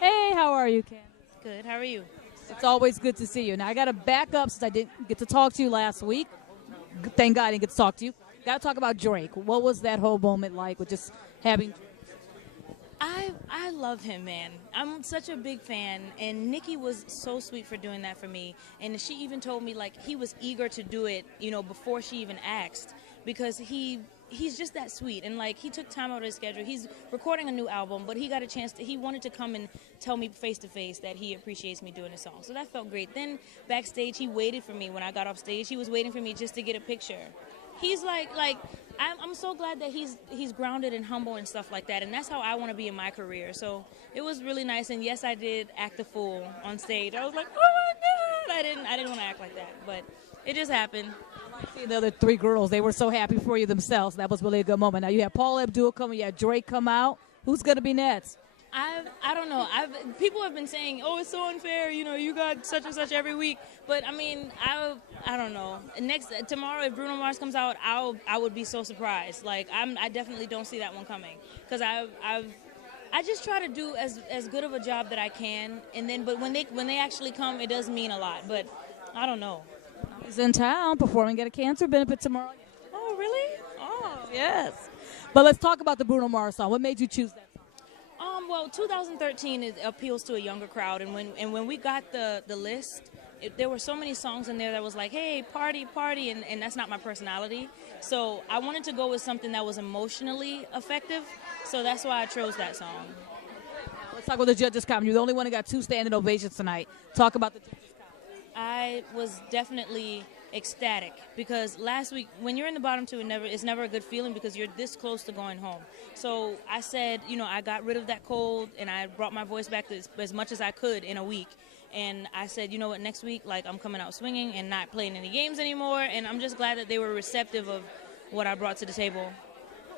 Hey, how are you, Candice? Good. How are you? It's always good to see you. Now, I got to back up since I didn't get to talk to you last week. Thank God I didn't get to talk to you. Got to talk about Drake. What was that whole moment like with just having Drake? I love him, man. I'm such a big fan, and Nikki was so sweet for doing that for me. And she even told me like he was eager to do it, before she even asked, because he's just that sweet, and like he took time out of his schedule. He's recording a new album, but he got a chance he wanted to come and tell me face to face that he appreciates me doing the song. So that felt great. Then backstage, he waited for me when I got off stage. He was waiting for me just to get a picture. He's like I'm so glad that he's grounded and humble and stuff like that, and that's how I want to be in my career. So it was really nice, and yes, I did act a fool on stage. I was like, oh my God, I didn't want to act like that, but it just happened. See the other three girls, they were so happy for you themselves. That was really a good moment. Now you have Paul Abdul come, you have Drake come out. Who's going to be next? I don't know. People have been saying, oh, it's so unfair. You got such and such every week. But I mean, I don't know. Tomorrow, if Bruno Mars comes out, I would be so surprised. Like I definitely don't see that one coming, because I just try to do as good of a job that I can. And then, but when they actually come, it does mean a lot. But I don't know. He's in town performing at a cancer benefit tomorrow. Oh, really? Oh, Yes. But let's talk about the Bruno Mars song. What made you choose that song? Well, 2013 appeals to a younger crowd, and when we got the list, there were so many songs in there that was like, hey, party, party, and that's not my personality. So I wanted to go with something that was emotionally effective, so that's why I chose that song. Let's talk about the judges' comment. You're the only one who got 2 standing ovations tonight. Talk about the judges' comment. I was definitely ecstatic, because last week, when you're in the bottom 2, it's never a good feeling, because you're this close to going home. So I said, I got rid of that cold, and I brought my voice back as much as I could in a week. And I said, you know what, next week, like, I'm coming out swinging and not playing any games anymore. And I'm just glad that they were receptive of what I brought to the table.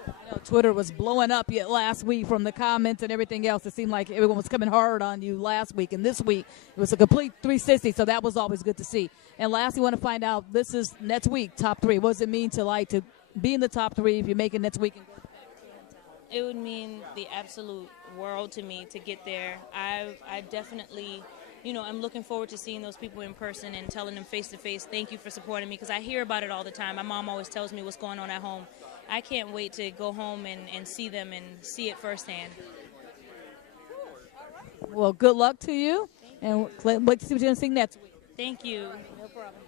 I know Twitter was blowing up yet last week from the comments and everything else. It seemed like everyone was coming hard on you last week, and this week it was a complete 360, so that was always good to see. And lastly, I want to find out, this is next week, top 3. What does it mean to be in the top 3 if you make it next week? It would mean the absolute world to me to get there. I definitely, I'm looking forward to seeing those people in person and telling them face to face, thank you for supporting me, because I hear about it all the time. My mom always tells me what's going on at home. I can't wait to go home and see them and see it firsthand. Well, good luck to you, and wait to see what you're going to sing next week. Thank you. No problem.